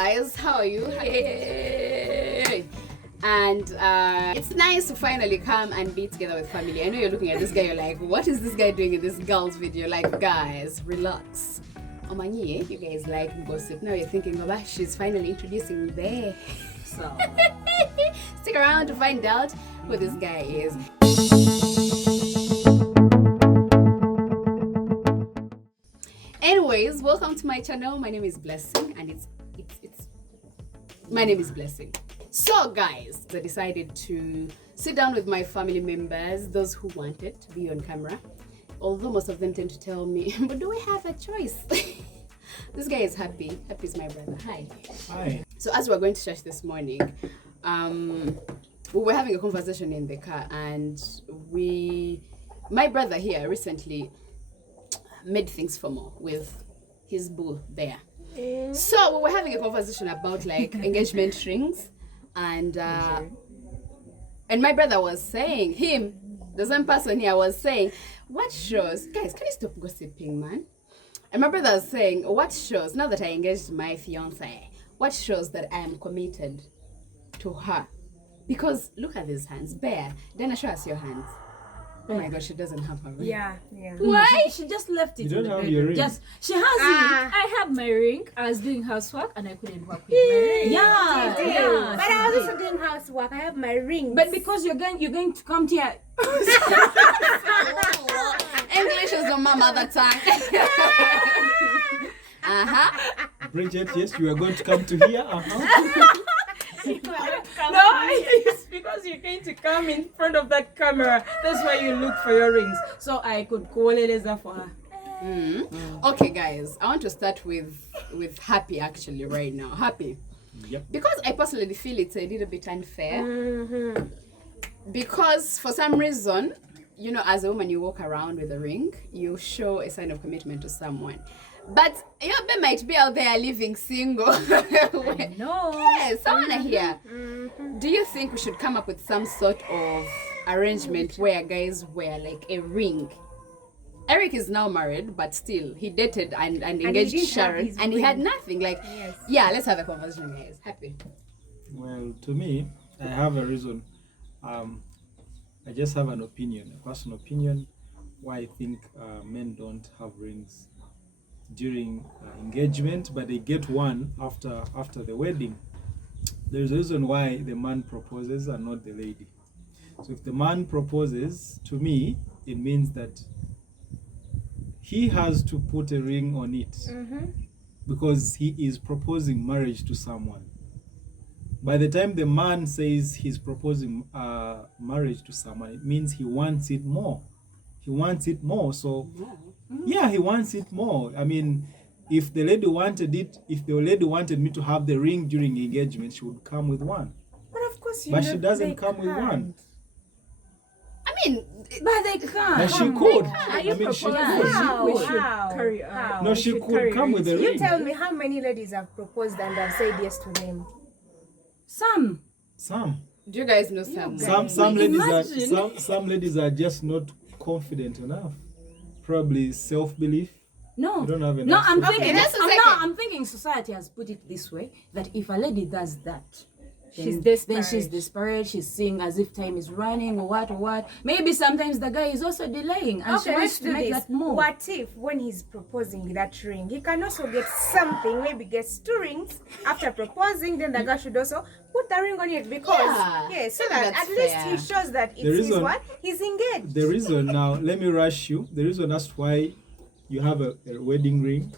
guys, how are you? Hey. And it's nice to finally come and be together with family. I know you're looking at this guy, you're like, what is this guy doing in this girl's video? Like, guys, relax. Omanye, you guys like gossip. Now you're thinking, oh, she's finally introducing Bear. So stick around to find out who this guy is. Anyways, welcome to my channel. My name is Blessing, and my name is Blessing. So guys, I decided to sit down with my family members, those who wanted to be on camera. Although most of them tend to tell me, but do we have a choice? This guy is Happy. Happy is my brother. Hi. Hi. So as we're going to church this morning, we were having a conversation in the car, and my brother here recently made things formal with his boo Bear. So we were having a conversation about like engagement rings, and my brother was saying, the same person here was saying, what shows, guys, can you stop gossiping, man? And my brother was saying, what shows, now that I engaged my fiance, what shows that I am committed to her? Because look at these hands. Bear, Dana, show us your hands. Oh my God, she doesn't have her ring. Yeah. Why? She just left it. You don't in the have bedroom. your ring. She has it. I have my ring. I was doing housework and I couldn't work with my ring. Yeah. But I was also doing housework. I have my ring. But because you're going to come here. English is not my mother tongue. Bridget, yes, you are going to come to here. No, it's because you're going to come in front of that camera. That's why you look for your rings. So I could call Eleza for her. Okay, guys, I want to start with Happy actually right now. Happy. Yep. Because I personally feel it's a little bit unfair. Because for some reason, you know, as a woman, you walk around with a ring, you show a sign of commitment to someone. But your babe might be out there living single. No. Yes, I wanna hear. Do you think we should come up with some sort of arrangement where guys wear like a ring? Eric is now married, but still he dated and engaged Sharon, and he had nothing. Like, yeah, let's have a conversation, guys. Happy. Well, to me, I have a reason. I just have an opinion, a personal opinion, why I think men don't have rings during engagement, but they get one after the wedding. There's a reason why the man proposes and not the lady. So if the man proposes, to me, it means that he has to put a ring on it because he is proposing marriage to someone. By the time the man says he's proposing marriage to someone, it means he wants it more. He wants it more. So yeah, he wants it more. I mean, if the lady wanted me to have the ring during engagement, she would come with one. But of course, but she doesn't come with one. I mean, but they can't. But she could. Are you I mean, she proposing? could. We should How? carry on. No, she could come with a ring. You tell me how many ladies have proposed and have said yes to them? Some. do you guys know some? Some ladies are just not confident enough. Probably self-belief. No. You don't have enough. I'm self-belief. thinking society has put it this way, that if a lady does that, She's desperate. Then she's desperate. She's seeing as if time is running or what. Maybe sometimes the guy is also delaying and she wants to make that move. What if when he's proposing with that ring, he can also get something, maybe gets 2 rings after proposing, then the guy should also put the ring on it because, so that at least he shows that he's engaged. The reason, now, let me rush you. The reason that's why you have a wedding ring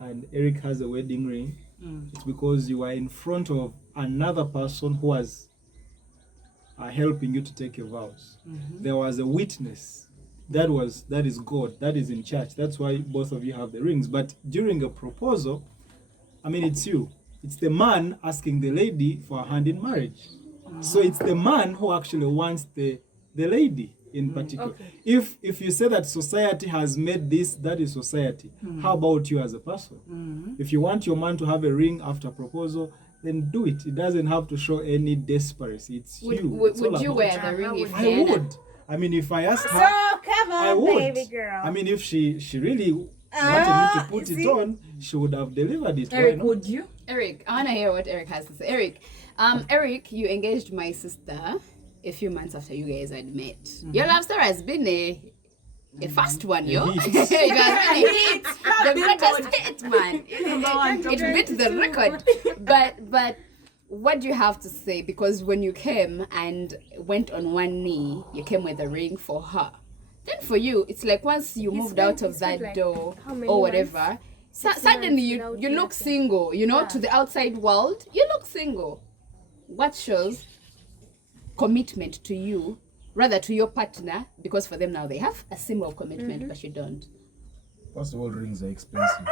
and Eric has a wedding ring, it's because you are in front of another person who was helping you to take your vows. There was a witness. That is God. That is in church. That's why both of you have the rings. But during a proposal, I mean, it's you. It's the man asking the lady for a hand in marriage. So it's the man who actually wants the lady in particular. If you say that society has made this, that is society. How about you as a person? If you want your man to have a ring after proposal, then do it. It doesn't have to show any desperation. It's you. Would you wear the ring if I would. I mean, if I asked her, come on, I would. baby girl. I mean, if she really wanted me to put it on, she would have delivered it. Eric, would you? Eric, I want to hear what Eric has to say. Eric, you engaged my sister a few months after you guys had met. Your love story has been a fast one, yo. It has been a hit. The greatest hit, man. It beat the record. But what do you have to say? Because when you came and went on one knee, you came with a ring for her. Then for you, it's like once you moved out of that like door how many or whatever, suddenly you look single, you know, to the outside world, you look single. What shows commitment to you, rather to your partner, because for them now they have a symbol of commitment, but you don't. First of all, rings are expensive.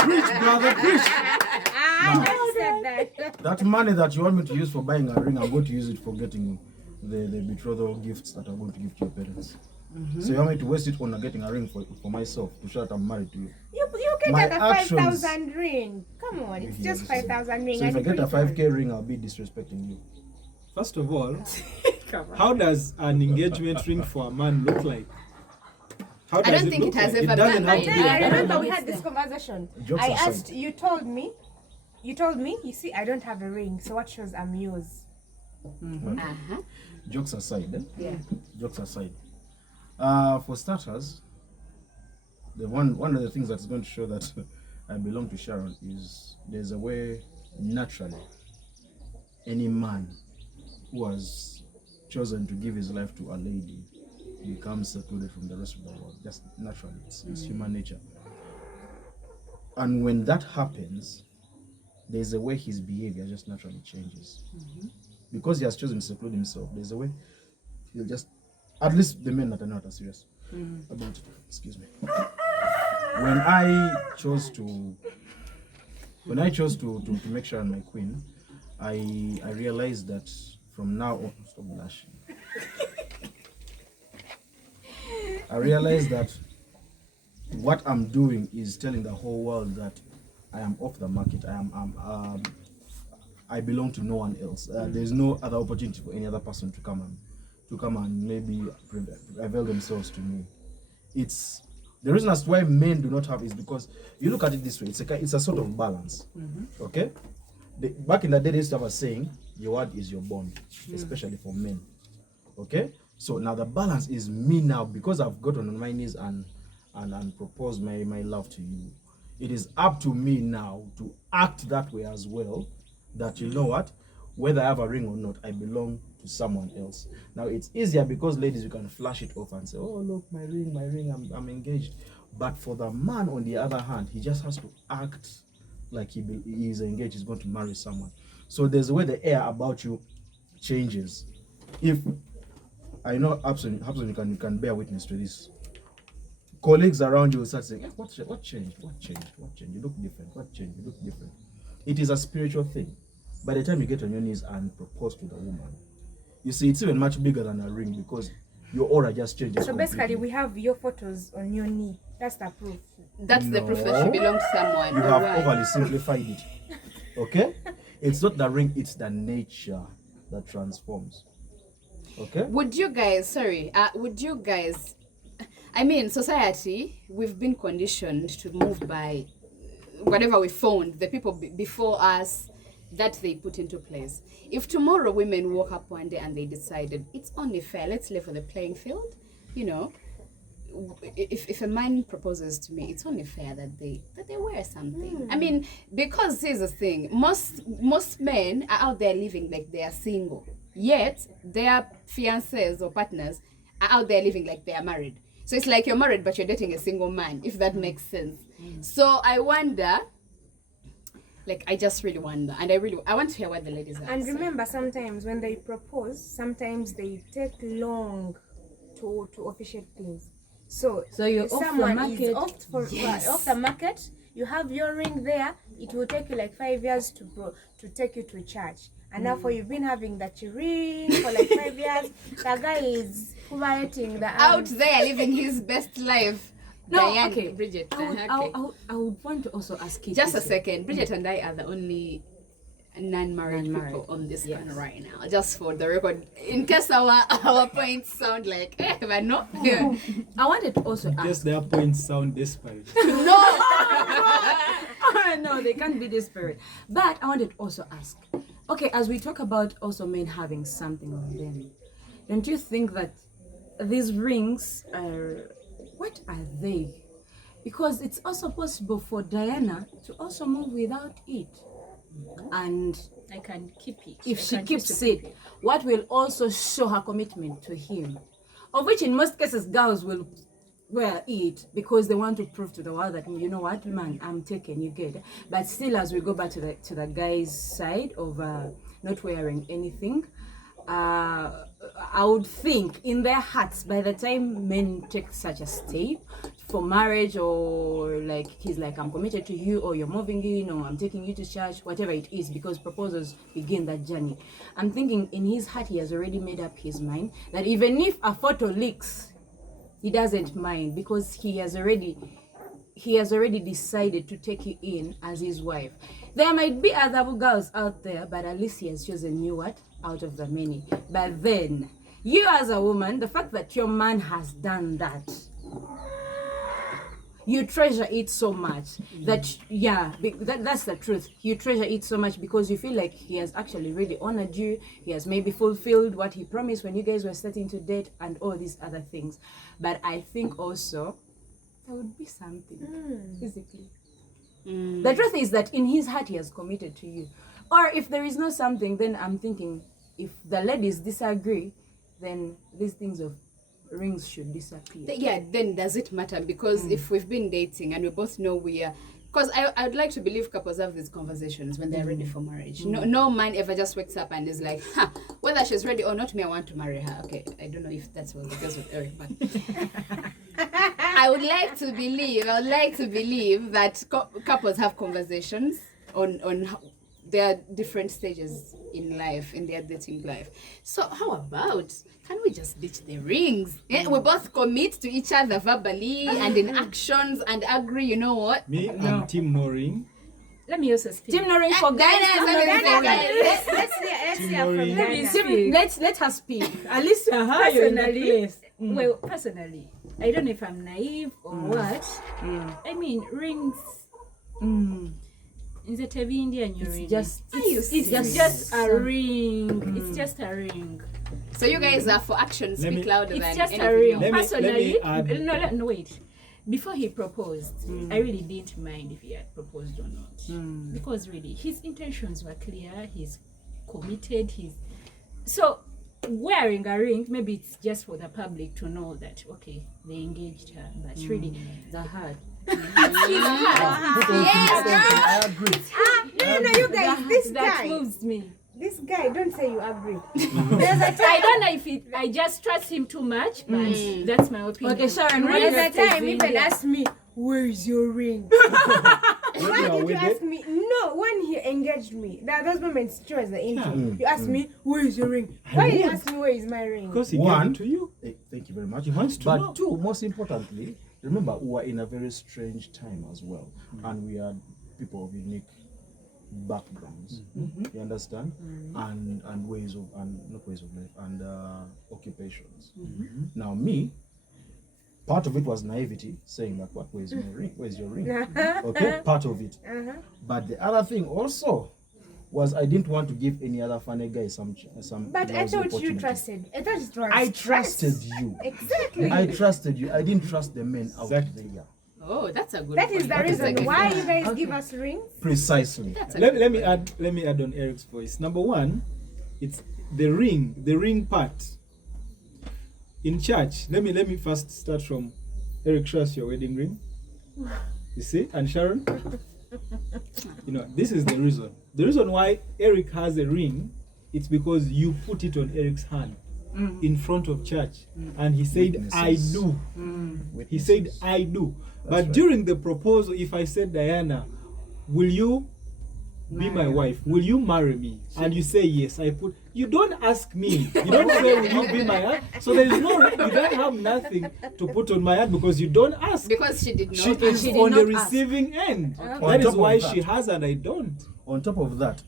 Preach, brother, preach. I said that. That money that you want me to use for buying a ring, I'm going to use it for getting the betrothal gifts that I'm going to give to your parents. So you want me to waste it on getting a ring for myself to show that I'm married to you? You can My get a actions- 5,000 ring. Come on, it's just 5,000 ring. So if and I get a pretty 5K ring, I'll be disrespecting you. First of all, how does an engagement ring for a man look like? How does I don't think look it has like? ever It doesn't been have like to I be. that. remember we had this conversation. Jokes I aside. asked, you told me, you see, I don't have a ring, so what shows I'm yours? Uh-huh. Jokes aside, eh? Yeah. Jokes aside. For starters, the one of the things that's going to show that I belong to Sharon is there's a way naturally any man who has chosen to give his life to a lady becomes secluded from the rest of the world. Just naturally, it's human nature. And when that happens, there's a way his behavior just naturally changes. Because he has chosen to seclude himself, there's a way he'll just, at least the men that are not as serious about it. Excuse me. When I chose to make Sharon my queen, I realized that from now on, stop blushing. I realized that what I'm doing is telling the whole world that I am off the market. I belong to no one else. There's no other opportunity for any other person to come and maybe reveal themselves to me. It's the reason as to why men do not have is because you look at it this way. It's a sort of balance. Okay. Back in the day, they used to have a saying, "Your word is your bond," especially for men. Okay. So now the balance is me now, because I've gotten on my knees and proposed my love to you. It is up to me now to act that way as well. That you know what, whether I have a ring or not, I belong to someone else. Now it's easier because ladies, you can flash it off and say, "Oh look, my ring, I'm engaged." But for the man, on the other hand, he just has to act like he is engaged. He's going to marry someone. So there's a way the air about you changes. If I know, absolutely, you can bear witness to this. Colleagues around you will start saying, what changed? What changed? What changed? You look different. What changed? You look different. It is a spiritual thing. By the time you get on your knees and propose to the woman, you see, it's even much bigger than a ring because your aura just changes. So basically, completely. we have your photos on your knee. That's the proof. That's the proof that she No. belongs to someone. You have Alright. overly simplified it. Okay? It's not the ring, it's the nature that transforms. Okay? Would you guys, I mean, society, we've been conditioned to move by whatever we found, the people before us, that they put into place. If tomorrow women woke up one day and they decided, it's only fair, let's level the playing field, you know, if a man proposes to me, it's only fair that they wear something. I mean, because here's the thing, most men are out there living like they are single, yet their fiancés or partners are out there living like they are married. So it's like you're married but you're dating a single man, if that makes sense. So I wonder, like, I just really wonder, and I want to hear what the ladies are And saying. remember, sometimes when they propose, sometimes they take long to officiate things. So you're if off the someone market. is off the market, you have your ring there, it will take you like 5 years to take you to church. And now for you've been having that ring for like 5 years, the guy is writing the Out there living his best life. No, Diane, okay. Bridget. I would want to also ask you Just a this. second. Bridget and I are the only non-married people on this panel right now. Just for the record, in case our points sound like, but no. I wanted to also Yes, ask. their points sound desperate. No! No, they can't be desperate. But I wanted to also ask, okay, as we talk about also men having something on them, don't you think that these rings are, what are they? Because it's also possible for Diana to also move without it. And I can keep it. if I she can keeps choose to keep it, what will also show her commitment to him? Of which in most cases girls will wear it because they want to prove to the world that, you know what, man, I'm taken, you get it. But still, as we go back to the guy's side of not wearing anything, I would think in their hearts, by the time men take such a step for marriage, or like he's like, I'm committed to you, or you're moving in, or I'm taking you to church, whatever it is, because proposals begin that journey. I'm thinking in his heart he has already made up his mind that even if a photo leaks, he doesn't mind, because he has already decided to take you in as his wife. There might be other girls out there, but at least he has chosen you what out of the many. But then you as a woman, the fact that your man has done that, you treasure it so much that that's the truth. You treasure it so much because you feel like he has actually really honored you. He has maybe fulfilled what he promised when you guys were starting to date and all these other things. But I think also there would be something physically. The truth is that in his heart he has committed to you. Or if there is no something, then I'm thinking if the ladies disagree, then these things of rings should disappear. Yeah, then does it matter? Because if we've been dating and we both know we are, because I would like to believe couples have these conversations when they're ready for marriage. No man ever just wakes up and is like, whether she's ready or not, me, I want to marry her. Okay, I don't know if that's what the case with Eric, but I would like to believe that couples have conversations on how there are different stages in life, in their dating life. So how about, can we just ditch the rings? We both commit to each other verbally and in actions and agree, you know what? Me, I'm team no ring. Let me also speak. Team no ring for guys. Let's hear from Let her speak. At least you're in that Personally, place. well, personally, I don't know if I'm naive or what. I mean, rings. In the TV Indian, It's just a ring. It's just a ring. So you guys are for action, speak louder than It's just anything a ring. else. Personally, let me add- no, wait. Before he proposed, I really didn't mind if he had proposed or not, because really his intentions were clear. He's committed. So wearing a ring, maybe it's just for the public to know that okay, they engaged her, but really the heart. No, you guys, that moves me. this guy, don't say you agree. I don't know if I just trust him too much, but that's my opinion. Okay, Sharon, what There's is a time even asked me, where is your ring? Why did you ask me? No, when he engaged me, those moments she was the intro. You asked me, where is your ring? Why did you ask me where is my ring? Because he gave it to you. Thank you very much. He wants to but know. two, most importantly, remember we are in a very strange time as well, and we are people of unique backgrounds. You understand? And ways of not ways of life and occupations. Now me, part of it was naivety, saying that where's my ring? Where's your ring? Okay, part of it. But the other thing also was I didn't want to give any other funny guy some. But I lousy thought you opportunity. trusted. I thought it was I trusted you. Exactly. I trusted you. I didn't trust the men out there. Oh, that's a good That is point. the That a reason good why point. you guys give us rings. Precisely. That's a Let good me add on Eric's voice. Number one, it's the ring part. In church, let me first start from Eric. Show us your wedding ring. You see, and Sharon, you know this is the reason. The reason why Eric has a ring, it's because you put it on Eric's hand in front of church, and he said, Witnesses. "I do." He said, "I do." But right. during the proposal, if I said, "Diana, will you be my wife? Will you marry me?" and you say yes, you don't ask me. You don't say, "Will you be my hand?" So there is no, you don't have nothing to put on my hand because you don't ask. Because she did She not. is She did on the not ask. receiving end. On That is top of why that. she has and I don't. On top of that,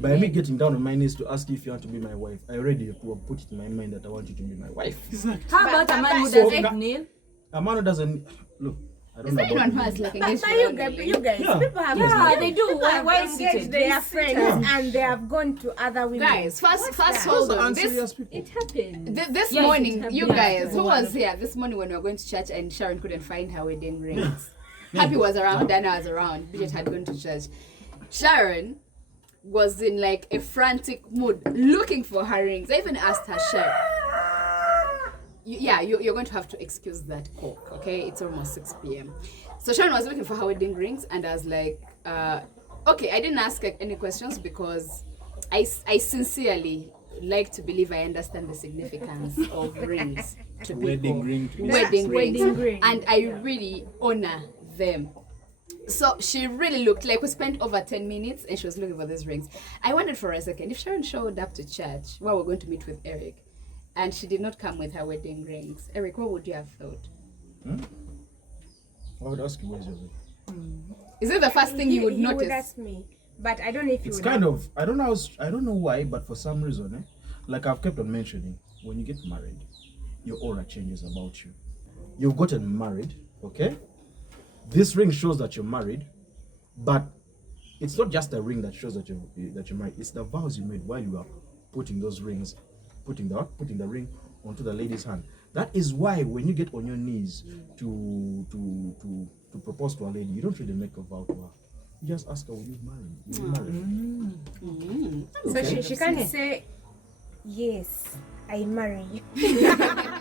by me getting down on my knees to ask you if you want to be my wife, I already have put it in my mind that I want you to be my wife. Exactly. How about a man who So doesn't na- kneel? A man who doesn't look, I Is don't know there about anyone who you. has like But engaged you guys, Yeah. people have Yeah, they do. People have Why engaged seated? their friends and they have gone to other women. Guys, first that? hold Those on. are This unserious people. It happened. this Yes, morning, it you happened. guys, Yeah. who was here this morning when we were going to church and Sharon couldn't find her wedding rings? Happy was around, Dana was around, Bridget had gone to church. Sharon was in like a frantic mood looking for her rings. I even asked her, Sharon, you're going to have to excuse that coke, okay? It's almost 6 p.m. So Sharon was looking for her wedding rings, and I was like, okay, I didn't ask her any questions because I sincerely like to believe I understand the significance of rings to Wedding people. ring to be Wedding rings. Wedding ring. And I really honor them. So she really looked like we spent over 10 minutes and she was looking for these rings. I wondered for a second if Sharon showed up to church while we're going to meet with Eric and she did not come with her wedding rings. Eric, what would you have thought? I would ask you, where's your ring? Is it the first thing you would He would notice? ask me, but I don't know if you It's would kind have- of, I don't know why, but for some reason, like I've kept on mentioning, when you get married, your aura changes about you. You've gotten married, okay? This ring shows that you're married, but it's not just the ring that shows that you're married. It's the vows you made while you are putting those rings, putting the ring onto the lady's hand. That is why when you get on your knees to propose to a lady, you don't really make a vow to her. You just ask her, will you marry? Will you marry? So she can't say, yes, I marry you.